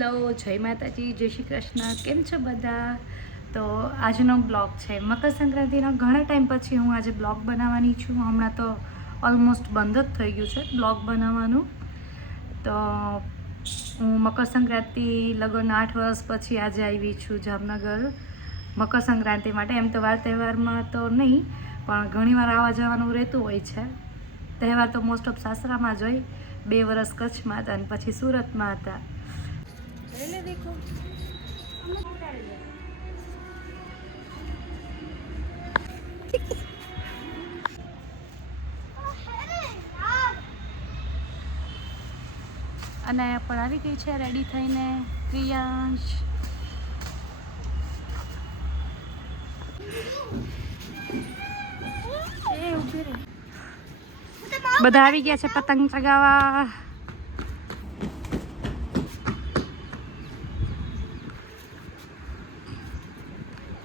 Hello, જય માતાજી, જય શ્રી કૃષ્ણ. કેમ છો બધા? તો આજનો બ્લોગ છે મકર સંક્રાંતિનો. ઘણા ટાઈમ પછી હું આજે બ્લોગ બનાવવાની છું. હમણાં તો ઓલમોસ્ટ બંધ જ થઈ ગયું છે બ્લોગ બનાવવાનું. તો હું મકર સંક્રાંતિ લગન 8 વર્ષ પછી આજે આવી છું જામનગર મકર સંક્રાંતિ માટે. એમ તો વાર તહેવારમાં તો નહીં, પણ ઘણીવાર આવવા જવાનું રહેતું હોય છે. તહેવાર તો મોસ્ટ ઓફ સાસરામાં જ હોય. 2 વર્ષ કચ્છમાં હતા અને પછી સુરતમાં હતા. દેખો અને પણ આવી ગઈ છે રેડી થઈને પ્રિયાંશ. બધા આવી ગયા છે પતંગ ચગાવવા.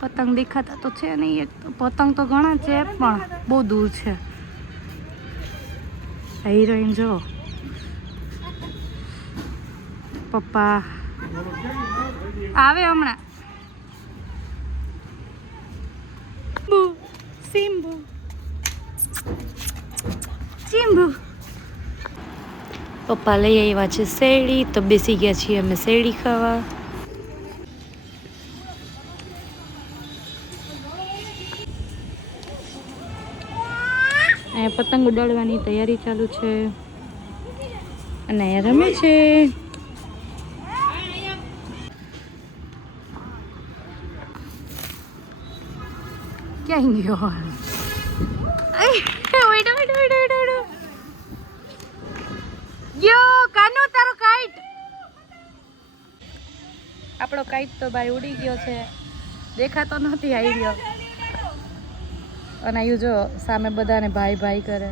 પતંગ દેખાતા તો છે નહીં. એક તો પતંગ તો ઘણા છે પણ બહુ દૂર છે. હિરોઈન જો પપ્પા આવે હમણાં. સિમ્બુ ચીમ્બુ. પપ્પા લઈ આવ્યા છે શેરડી, તો બેસી ગયા છીએ અમે શેરડી ખાવા. અહીંયા પતંગ ઉડાડવાની તૈયારી ચાલુ છે અને અહીંયા રમે છે. ક્યાં ગયો? ગયો કાનો તારો કાઈટ. આપણો કાઈટ તો ભાઈ ઉડી ગયો છે, દેખાતો નથી. આવી ગયો અને આયુ જો સામે બધાને ભાઈ ભાઈ કરે.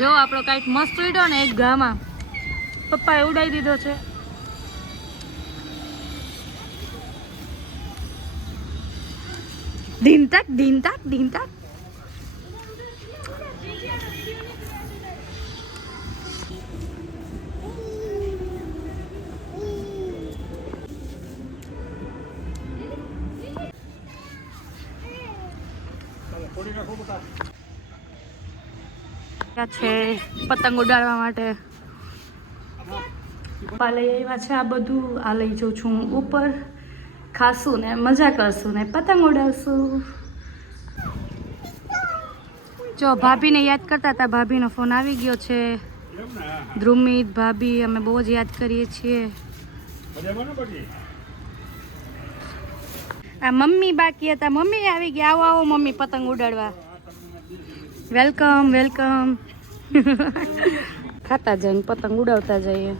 જો આપણો કાઈટ મસ્ત ઉડ્યો ને એક ગામાં. પપ્પાએ ઉડાવી દીધો છે. ઢીંટાક ઢીંટાક ઢીંટાક. છે પતંગ ઉડાડવા માટે. પપ્પા લઈ આવ્યા છે આ બધું. આ લઈ જાઉં છું હું ઉપર. ખાશું ને મજા કરશું ને પતંગ ઉડાવશું. જો ભાભીને યાદ કરતા હતા, ભાભીનો ફોન આવી ગયો છે. ધ્રુમિત ભાભી અમે બહુ જ યાદ કરીએ છીએ. આ મમ્મી બાકી હતા, મમ્મી આવી ગયા. આવો આવો મમ્મી પતંગ ઉડાડવા. Welcome welcome. ખાતા જઈને પતંગ ઉડાવતા જઈએ.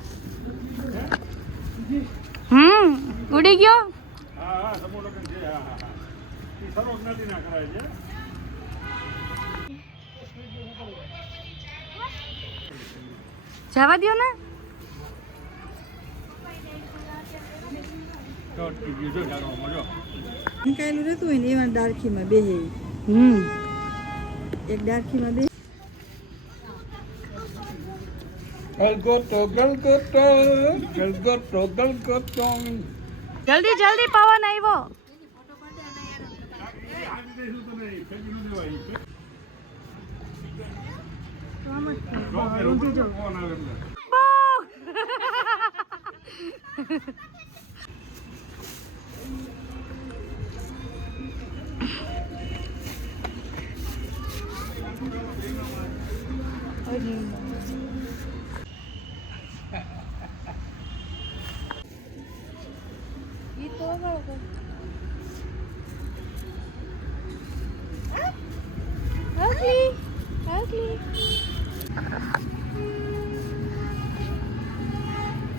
ઉડી ગયો. જવા દો ને. કાયલું રહેતું હોય ને એવા ડાળખીમાં બેહે. એક ડાળખીમાં બે. જલ્દી જલ્દી પવન આવ્યો.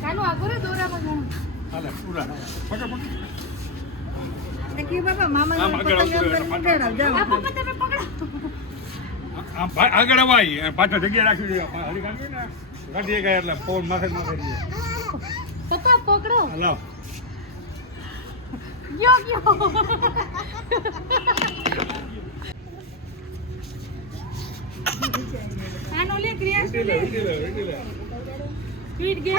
ચાલો આગળ દોરામાં જાણો. હાલે પૂરા ફટાફટ. કે બાબા મામા પતંગ ઉડાડાવ જાવ. પપ્પા તમે પકડો. આગળ અવાય પાછળ જગ્યા રાખી દે. હરી કાઢી ને કાઢી ગયા એટલે ફોન માથે ન કરી. પપ્પા પકડો. લાવ. ગયો ગયો. આનો લે ક્રિયાશ લે સ્વીટ ગેમ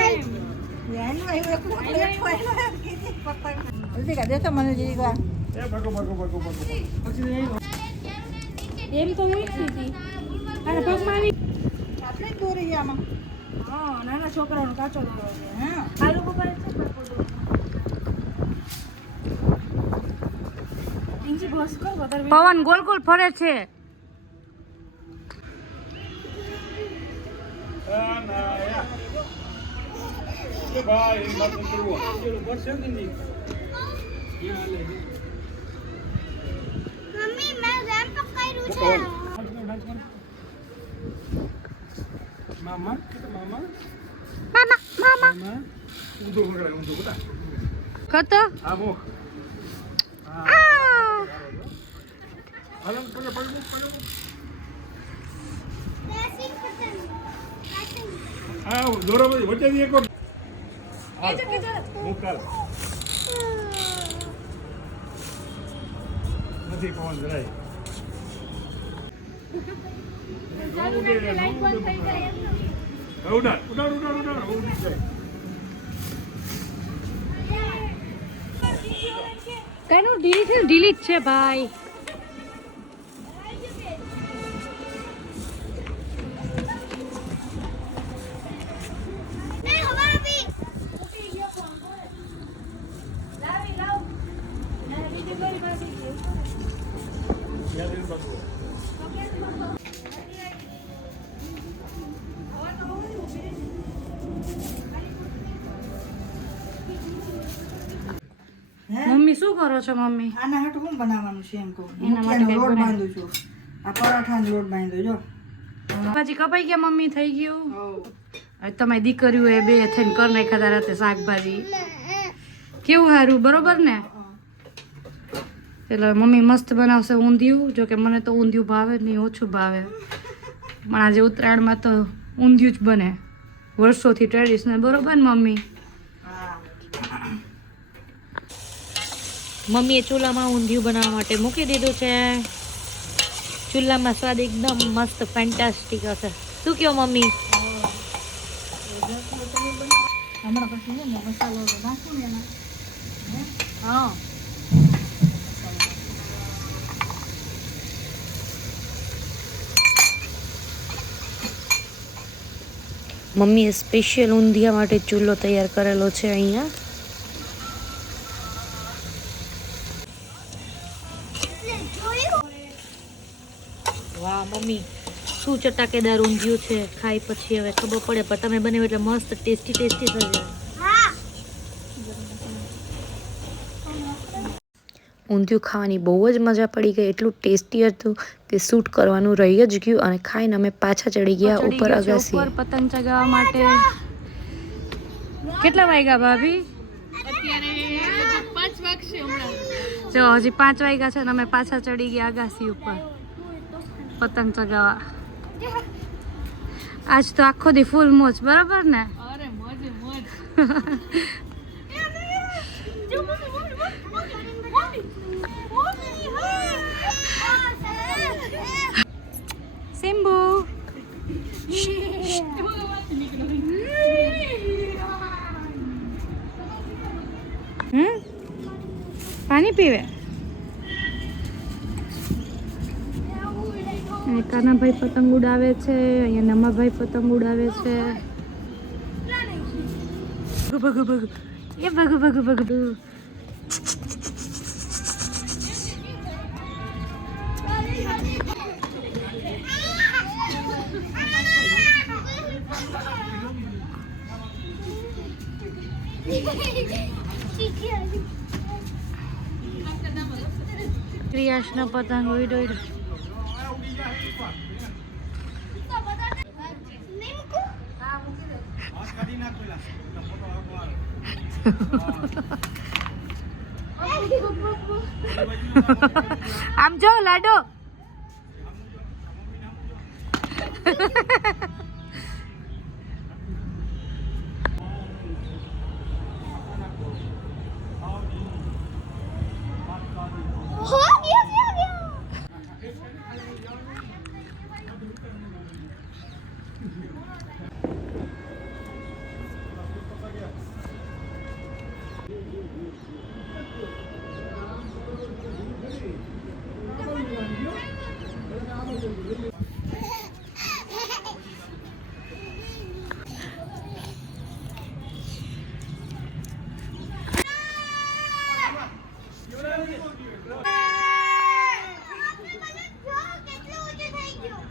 એનું આવ્યું એકલું પ્લેટ હોય પતંગ જલ્દી કા દેતો મને જીરી કા એ ભાગો ભાગો ભાગો ભાગો એમ તો હું હતી અને પગમાં આવી આપણે જ દોરી આમાં હા નાના છોકરાઓનો કાચો દોરો છે હા આલુ બપારે છે ઇંજી બોસ કો વધારે પવન ગોલ ગોલ ફરે છે ના યા એ ભાઈ એ મત કરવો પડશે કે નહીં મમ્મી મેં રેમ્પ કર્યું છે મામા મામા મામા ઊંધું પકડાય ઊંધું બતા કત આ મો હાલમ પડે પડે રેસિંગ પતંગ આ દોરો વચ્ચે એક મુકાલ નથી પવન જરાય ઉડાડ ઉડાડ ઉડાડ ઉડાડ ઉડી જાય તેનું ડિલીટ છે ભાઈ એ હવા આવી મમ્મી શું કરો છો મમ્મી આના હાટું શું બનાવવાનું છે એમ કહું એના માટે કંઈક લોટ બનાવ. બાંધું છું આ પરાઠાનો લોટ બાંધ્યો જો પછી કપાઈ ગયા મમ્મી થઈ ગયું હો હવે તમારી દીકરીઓ એ બે થઈને કર નાખ્યા રાતે શાકભાજી કેવું સારું બરોબર ને એટલે મમ્મી મસ્ત બનાવશે ઊંધિયું જો કે મને તો ઊંધિયું ભાવે નહીં ઓછું ભાવે પણ આજે ઉત્તરાયણમાં તો ઊંધિયું જ બને વર્ષોથી ટ્રેડિશનલ બરોબર ને મમ્મી હા મમ્મીએ ચૂલામાં ઊંધિયું બનાવવા માટે મૂકી દીધું છે ચૂલામાં સ્વાદ એકદમ મસ્ત ફેન્ટાસ્ટિક હશે શું કહો મમ્મી હમણાં પછી છે ને મસાલો નાખું ને એના હા મમ્મીએ સ્પેશિયલ ઊંધિયા માટે ચૂલો તૈયાર કરેલો છે અહીંયા વાહ મમ્મી શું ચટાકેદાર ઊંધિયું છે ખાઈ પછી હવે ખબર પડે પણ તમે બનાવ્યું એટલે મસ્ત ટેસ્ટી ટેસ્ટી થશે હા ઊંધિયું ખાવાની બહુ જ મજા પડી ગઈ એટલું ટેસ્ટી હતું કે શૂટ કરવાનું રહી જ ગયું અને ખાઈને અમે પાછા ચડી ગયા ઉપર અગાસી ઉપર પતંગ ચગાવવા માટે કેટલા વાગ્યા ભાભી જો હજી 5 વાગ્યા છે ને અમે પાછા ચડી ગયા અગાસી ઉપર પતંગ ચગાવવા આજ તો આખો દી ફૂલ મોજ બરાબર ને સિમ્બુ પાણી પીવે કાનાભાઈ પતંગ ઉડાવે છે અહીંયા નમાભાઈ પતંગ ઉડાવે છે ભગુ ભગુ એ ભગુ ભગુ ભગુ ક્રિયાશનો પતંગ ઉડ્યો આમ જો લાડો हो गया કેટલું ઊંચું થઈ ગયું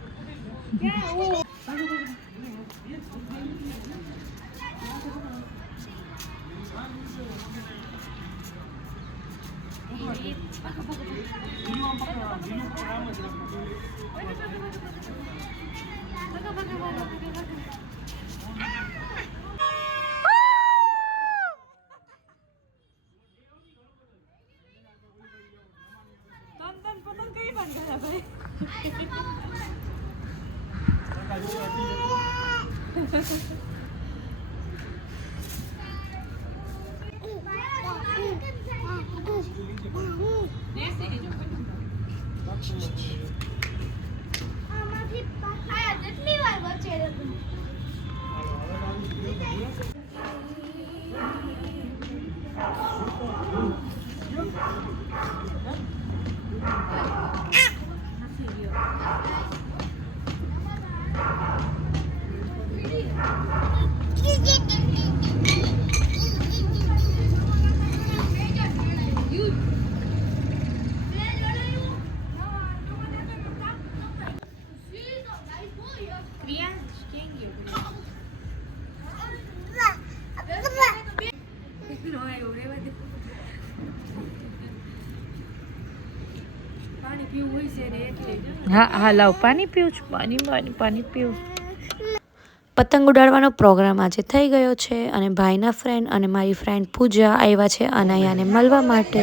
આમાંથી આ કેટલી વાર બચે હતું હા હા લાવ પાણી પીવું છું પાણી પીવું. પતંગ ઉડાડવાનો પ્રોગ્રામ આજે થઈ ગયો છે અને ભાઈના ફ્રેન્ડ અને મારી ફ્રેન્ડ પૂજા આવ્યા છે અનાયાને મળવા માટે.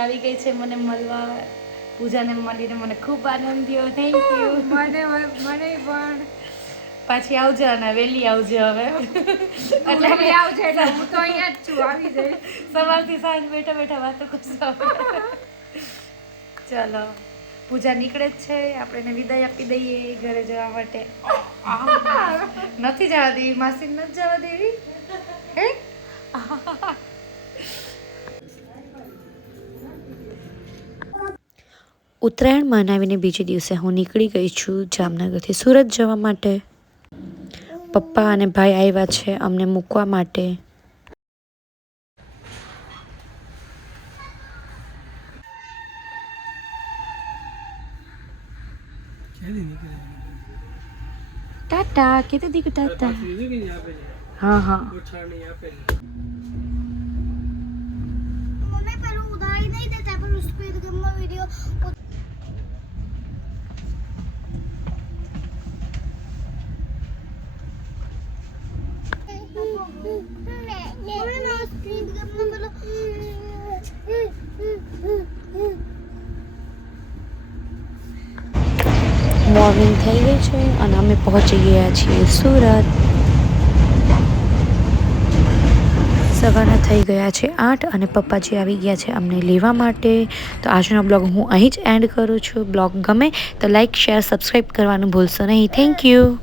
આવી ગઈ છે મને મળવા. પૂજાને મળીને મને ખૂબ આનંદ થયો. Thank you. મને પણ પાછી આવજો અને વહેલી આવજો હવે. એટલે આવજો એટલે હું તો અહીંયા જ છું. આવી જઈ સવારથી સાંજ બેઠા બેઠા વાતો કરશો. ચલો પૂજા નીકળે જ છે, આપણે એને વિદાય આપી દઈએ ઘરે જવા માટે. નથી જવા દેવી માસી, નથી જવા દેવી હે. ઉત્તરાયણ મનાવીને બીજે દિવસે હું નીકળી ગઈ છું જામનગરથી સુરત જવા માટે. પપ્પા અને ભાઈ આવ્યા છે અમને મૂકવા માટે. ટાટા કીધું દીકુ ટાટા. હા હા મમ્મી પેલું ઉધારી નહીં દેતા પેલું સ્પીડ ગેમનો વિડિયો સ્પીડ ગેમનો પેલો મોર્નિંગ થઈ ગઈ છે અને અમે પહોંચી ગયા છીએ સુરત. સવારના થઈ ગયા છે 8 અને પપ્પાજી આવી ગયા છે અમને લેવા માટે. તો આજનો બ્લોગ હું અહીં જ એન્ડ કરું છું. બ્લોગ ગમે તો લાઇક શેર સબસ્ક્રાઈબ કરવાનું ભૂલશો નહીં. Thank you.